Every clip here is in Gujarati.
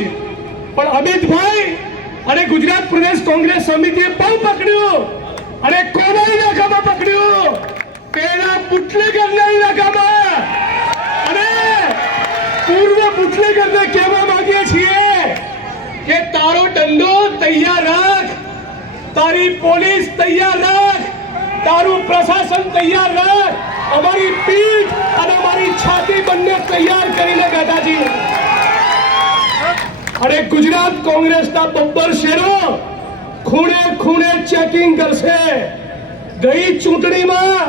જ પણ અમિતભાઈ અને ગુજરાત પ્રદેશ કોંગ્રેસ સમિતિએ પણ પકડ્યું અને કોના ઇલાકામાં પકડ્યું? પેલા બુટલેગરના ઇલાકામાં. અને પૂર્વ બુટલેગરને કહેવા માંગીએ છીએ કે તારો દંડો તૈયાર રાખ, તારી પોલીસ તૈયાર રાખ, તારું પ્રશાસન તૈયાર રાખ, અમારી પીઠ અને અમારી છાતી બંને તૈયાર કરીને ગદાજી. અને ગુજરાત કોંગ્રેસના બબ્બર શેરો ખૂણે ખૂણે ચેકિંગ કરશે. ગઈ ચૂંટણીમાં,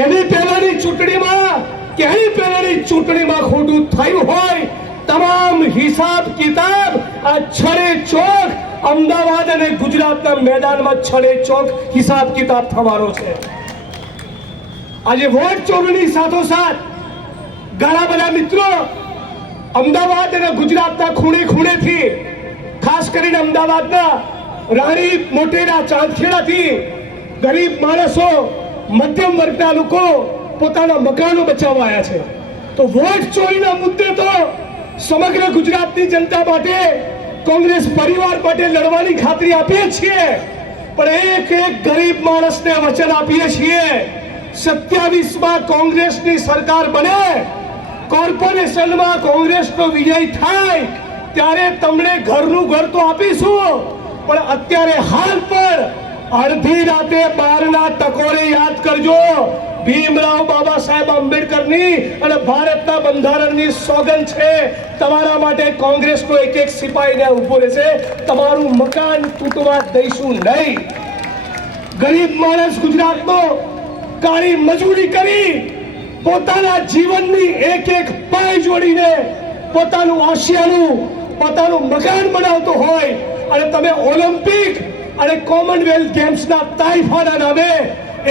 એની પહેલાની ચૂંટણીમાં કે એની પહેલાની ચૂંટણીમાં ખોટું થયું હોય તમામ હિસાબ કિતાબ આ છડે ચોક અમદાવાદ અને ગુજરાતના મેદાનમાં છડે ચોક હિસાબ કિતાબ થવાનો છે. આજે વોટ ચોરીની સાથોસાથ ઘણા બધા મિત્રો અમદાવાદ અને ગુજરાતના ખૂણે ખૂણેથી, ખાસ કરીને અમદાવાદના રાણી મોટેરા ચાંદખેડાથી ગરીબ માણસો, મધ્યમ વર્ગના લોકો પોતાના મકાનો બચાવવા આવ્યા છે. તો વોટ ચોરીના મુદ્દે તો સમગ્ર ગુજરાતની જનતા માટે, કોંગ્રેસ પરિવાર માટે લડવાની ખાતરી આપીએ છીએ. પણ એક એક ગરીબ માણસને વચન આપીએ છીએ 27માં કોંગ્રેસની સરકાર બને, કોર્પોરેશનમાં કોંગ્રેસનો વિજય થાય ત્યારે તમને ઘરનું ઘર તો આપીશું, પણ અત્યારે હાલ પર અડધી રાતે 12ના ટકોરે યાદ કરજો ભીમરાવ બાબા સાહેબ આંબેડકરની અને ભારતના બંધારણની સોગંદ છે. તમારા માટે કોંગ્રેસનો એક એક સિપાહીને ઉભો રહેશે. તમારું મકાન તૂટવા દઈશું નહીં. ગરીબ માણસ ગુજરાતનો કાળી મજૂરી કરી પોતાના જીવનની એક એક પાય જોડીને પોતાનું આશિયાનું, પોતાનું મકાન બનાવતો હોય અને તમે ઓલિમ્પિક અને કોમનવેલ્થ ગેમ્સના તાઇફાના નામે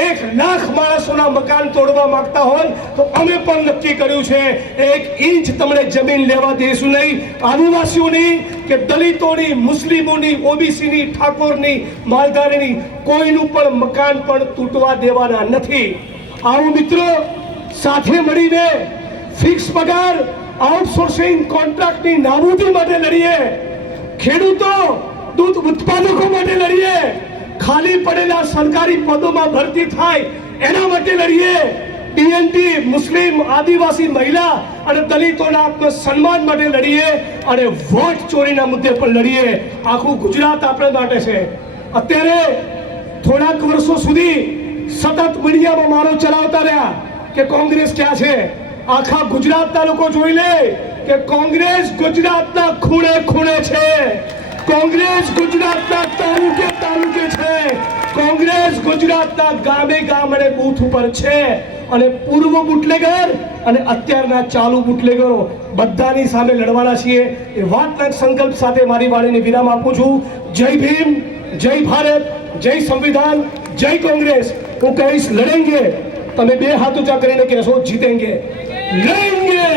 1 લાખ માણસોના મકાન તોડવા માંગતા હોય તો અમે પણ નક્કી કર્યું છે 1 ઇંચ તમને જમીન લેવા દઈશું નહીં. આદિવાસીઓની કે દલિતોની, મુસ્લિમોની, ઓબીસીની, ઠાકોરની, માલધારીની કોઈનું પણ મકાન પણ તૂટવા દેવાના નથી. આવો મિત્રો, સાથે મળીને ફિક્સ પગાર, આઉટસોર્સિંગ કોન્ટ્રાક્ટની નાબૂદી માટે લડીએ. ખેડૂતો, દૂધ ઉત્પાદકો માટે લડીએ. ખાલી પડેલા સરકારી પદોમાં ભરતી થાય એના માટે લડીએ. ટીએનટી, મુસ્લિમ, આદિવાસી, મહિલા અને દલિતોના આત્મસન્માન માટે લડીએ. અને વોટ ચોરીના મુદ્દે પણ લડીએ. આખું ગુજરાત આપણા માટે છે. અત્યારે થોડાક વર્ષો સુધી સતત મીડિયામાં મારો ચલાવતા રહ્યા કે કોંગ્રેસ ક્યાં છે. આખા ગુજરાતના લોકો જોઈ લે કે કોંગ્રેસ ગુજરાતના ખૂણે ખૂણે છે. કોંગ્રેસ ગુજરાતના તાલુકે તાલુકે છે. કોંગ્રેસ ગુજરાતના ગામે ગામ અને બૂથ ઉપર છે. અને પૂર્વ બુટલેગર અને અત્યારના ચાલુ બુટલેગરો બધાની સામે લડવાના છીએ. એ વાતના સંકલ્પ સાથે મારી વાણીને વિરામ આપું છું. જય ભીમ, જય ભારત, જય સંવિધાન, જય કોંગ્રેસ. હું કહીશ લડેંગે, તમે 2 હાથ ઊંચા કરીને કહેશો જીતેંગે. લડેંગે.